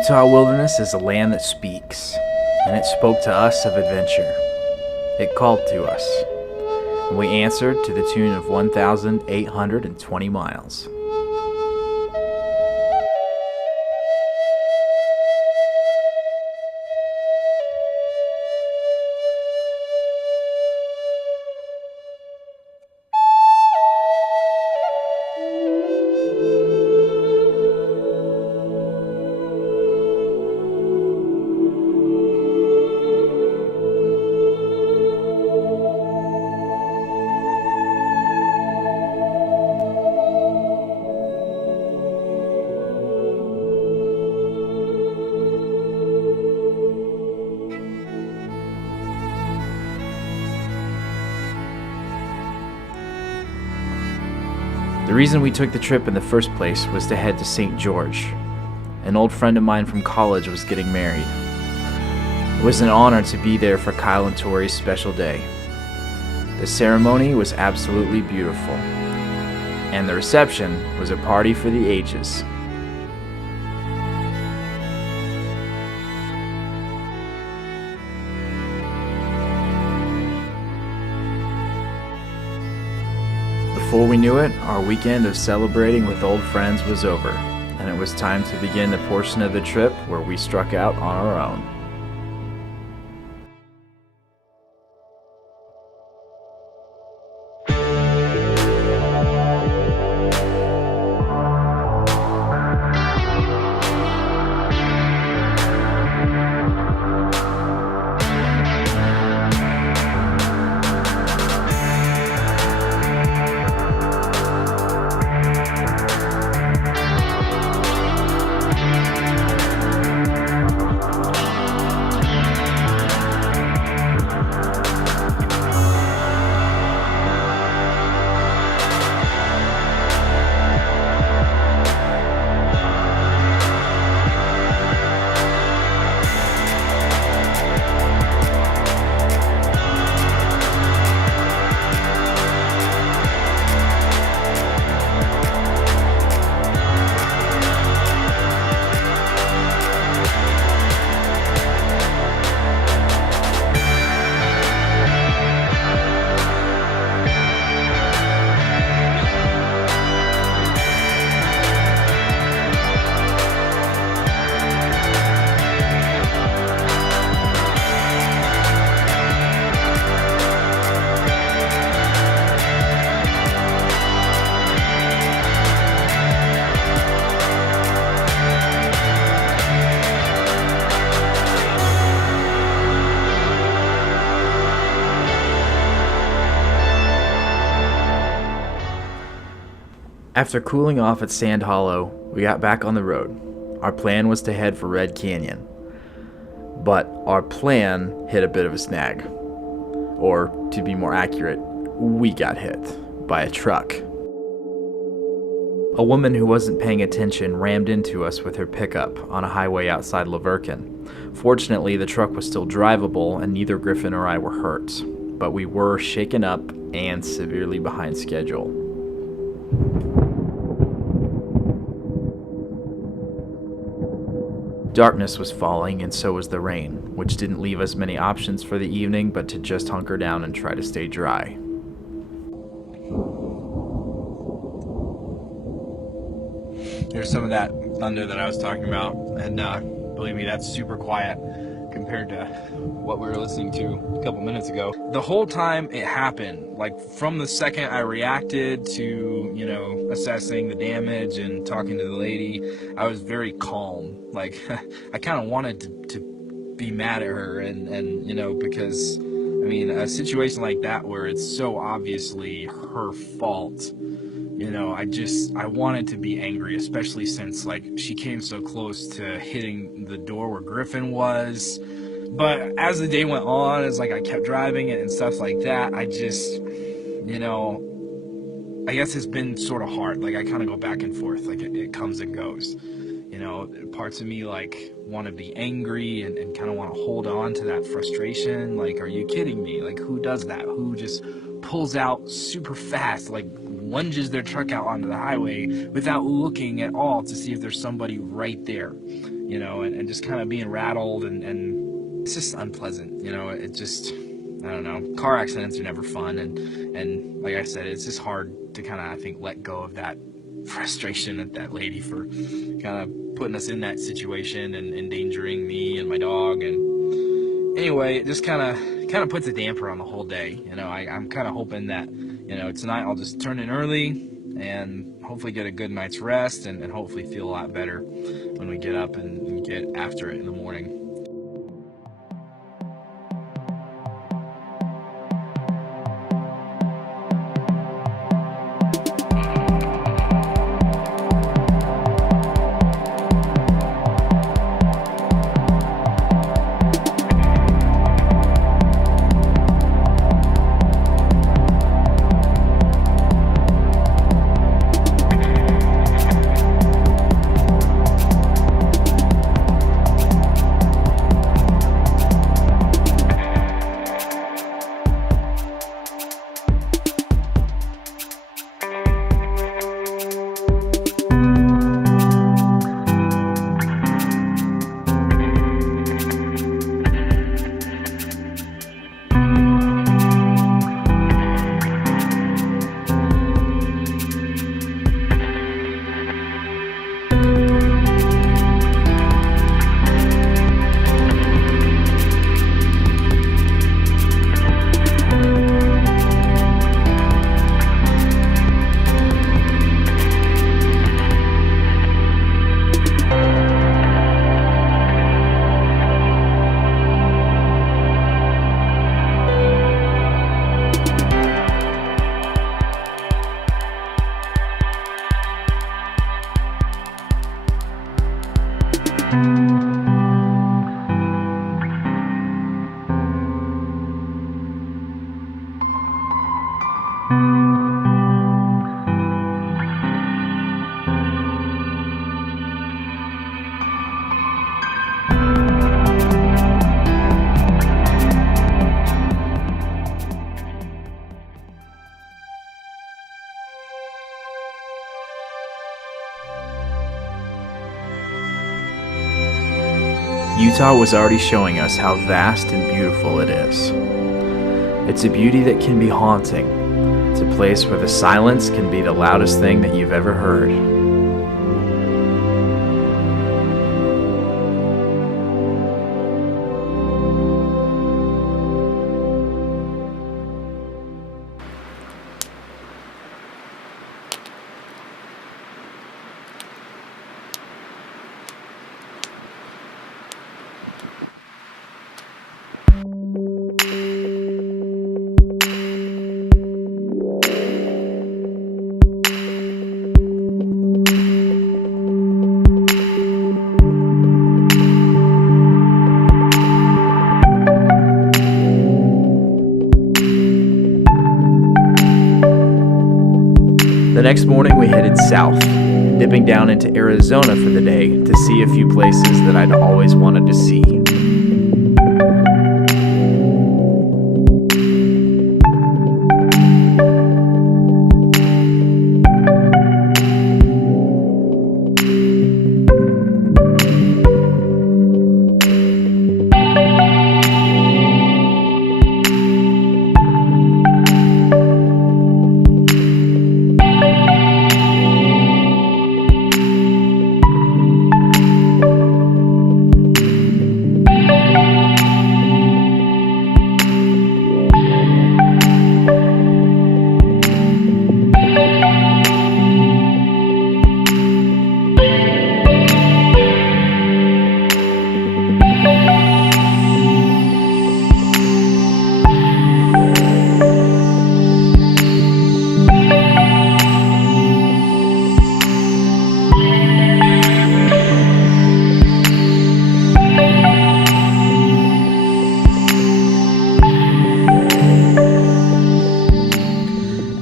Utah wilderness is a land that speaks, and it spoke to us of adventure. It called to us, and we answered to the tune of 1,820 miles. The reason we took the trip in the first place was to head to St. George. An old friend of mine from college was getting married. It was an honor to be there for Kyle and Tori's special day. The ceremony was absolutely beautiful, and the reception was a party for the ages. Before we knew it, our weekend of celebrating with old friends was over, and it was time to begin the portion of the trip where we struck out on our own. After cooling off at Sand Hollow, we got back on the road. Our plan was to head for Red Canyon, but our plan hit a bit of a snag. Or, to be more accurate, we got hit by a truck. A woman who wasn't paying attention rammed into us with her pickup on a highway outside Laverkin. Fortunately, the truck was still drivable and neither Griffin or I were hurt, but we were shaken up and severely behind schedule. Darkness was falling, and so was the rain, which didn't leave us many options for the evening but to just hunker down and try to stay dry. Here's some of that thunder that I was talking about, and believe me, that's super quiet compared to what we were listening to a couple minutes ago. The whole time it happened, like from the second I reacted to, assessing the damage and talking to the lady, I was very calm. Like, I kind of wanted to be mad at her and because, a situation like that where it's so obviously her fault, I wanted to be angry, especially since, she came so close to hitting the door where Griffin was. But as the day went on, as, I kept driving it and stuff like that, I just, I guess it's been sort of hard. I kind of go back and forth. It comes and goes. Parts of me, want to be angry and kind of want to hold on to that frustration. Are you kidding me? Who does that? Who just pulls out super fast, lunges their truck out onto the highway without looking at all to see if there's somebody right there? and just kind of being rattled, and it's just unpleasant. It just, I don't know. Car accidents are never fun, and like I said, it's just hard to kind of, I think, let go of that frustration at that lady for kind of putting us in that situation and endangering me and my dog. And anyway, it just kind of puts a damper on the whole day. I'm kind of hoping that tonight I'll just turn in early and hopefully get a good night's rest, and hopefully feel a lot better when we get up and get after it in the morning. Utah was already showing us how vast and beautiful it is. It's a beauty that can be haunting. It's a place where the silence can be the loudest thing that you've ever heard. The next morning we headed south, dipping down into Arizona for the day to see a few places that I'd always wanted to see.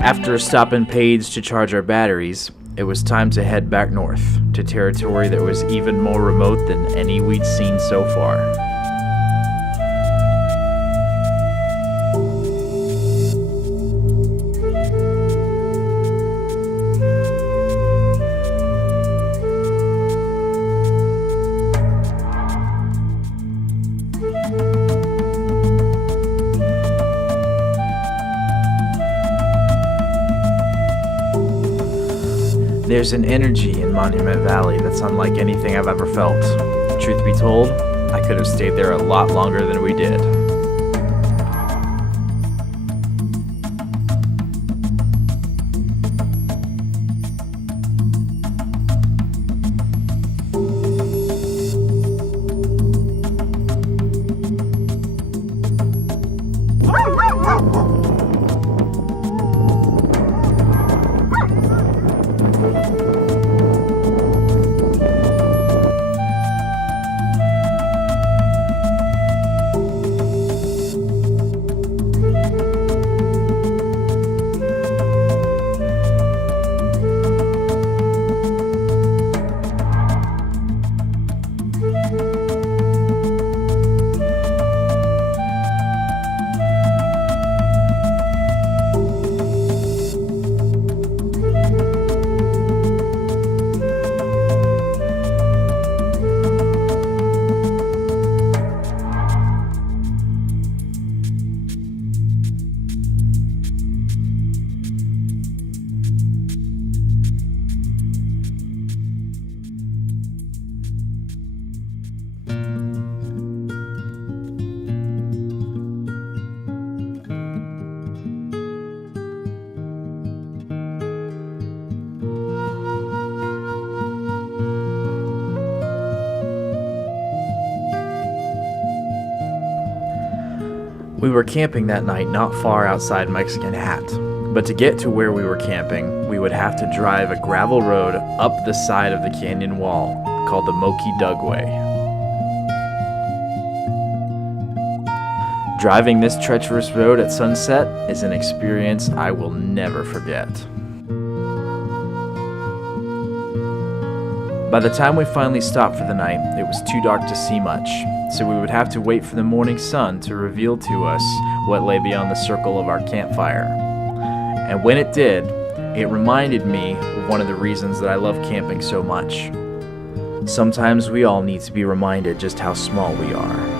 After a stop in Page to charge our batteries, it was time to head back north, to territory that was even more remote than any we'd seen so far. There's an energy in Monument Valley that's unlike anything I've ever felt. Truth be told, I could have stayed there a lot longer than we did. We were camping that night not far outside Mexican Hat, but to get to where we were camping, we would have to drive a gravel road up the side of the canyon wall called the Moki Dugway. Driving this treacherous road at sunset is an experience I will never forget. By the time we finally stopped for the night, it was too dark to see much, so we would have to wait for the morning sun to reveal to us what lay beyond the circle of our campfire. And when it did, it reminded me of one of the reasons that I love camping so much. Sometimes we all need to be reminded just how small we are.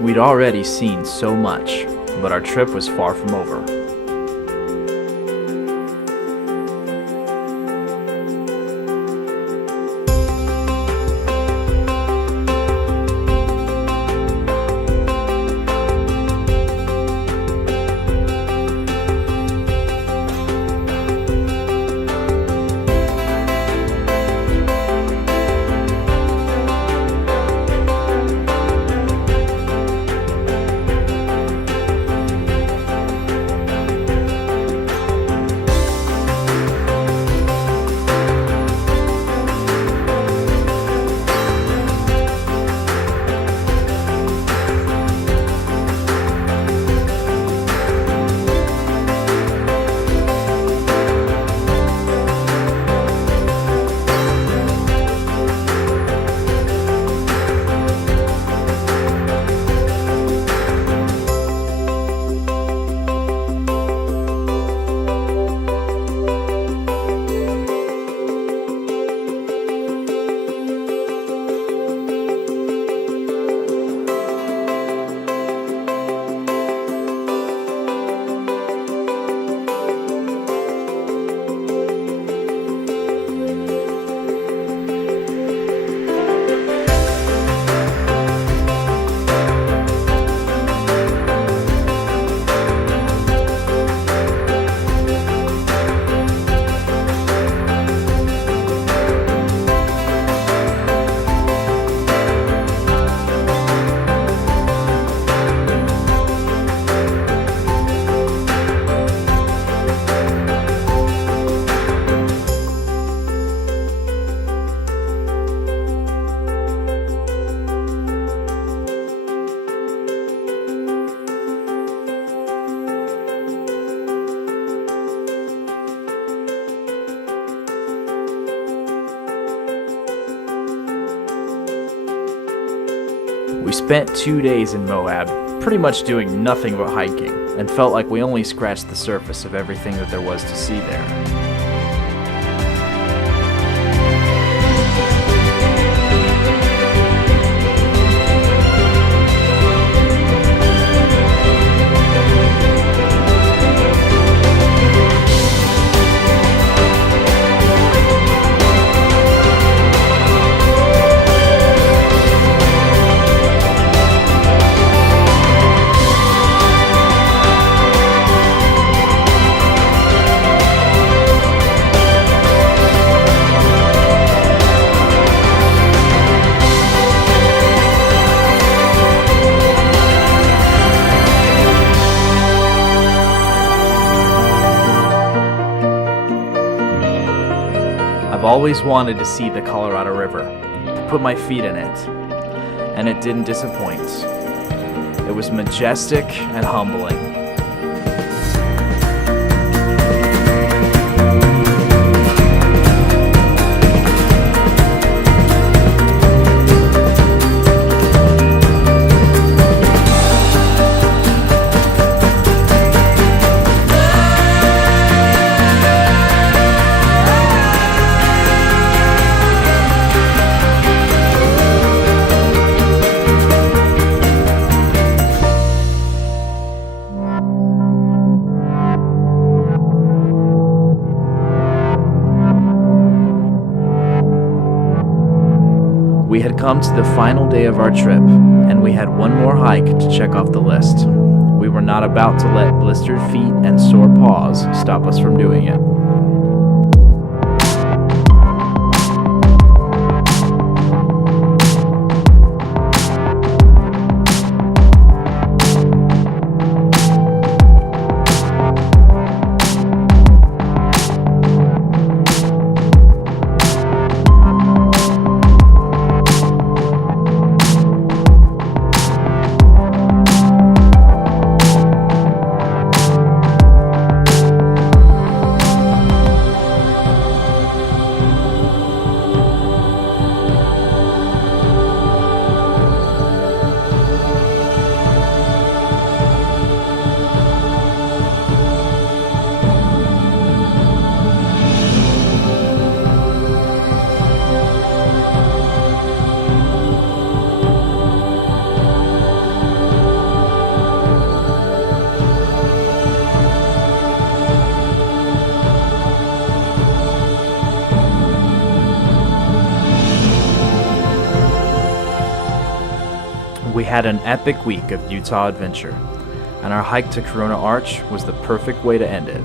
We'd already seen so much, but our trip was far from over. We spent 2 days in Moab, pretty much doing nothing but hiking, and felt like we only scratched the surface of everything that there was to see there. I've always wanted to see the Colorado River, to put my feet in it, and it didn't disappoint. It was majestic and humbling. We had come to the final day of our trip, and we had one more hike to check off the list. We were not about to let blistered feet and sore paws stop us from doing it. We had an epic week of Utah adventure, and our hike to Corona Arch was the perfect way to end it.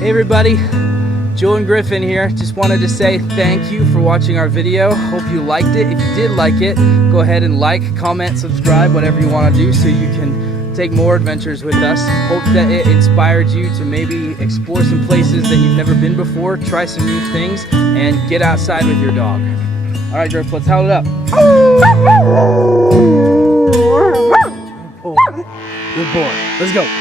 Hey everybody, Joe and Griffin here. Just wanted to say thank you for watching our video. Hope you liked it. If you did like it, go ahead and like, comment, subscribe, whatever you want to do so you can take more adventures with us. Hope that it inspired you to maybe explore some places that you've never been before, try some new things, and get outside with your dog. All right, Griff, let's howl it up. Good boy. Let's go.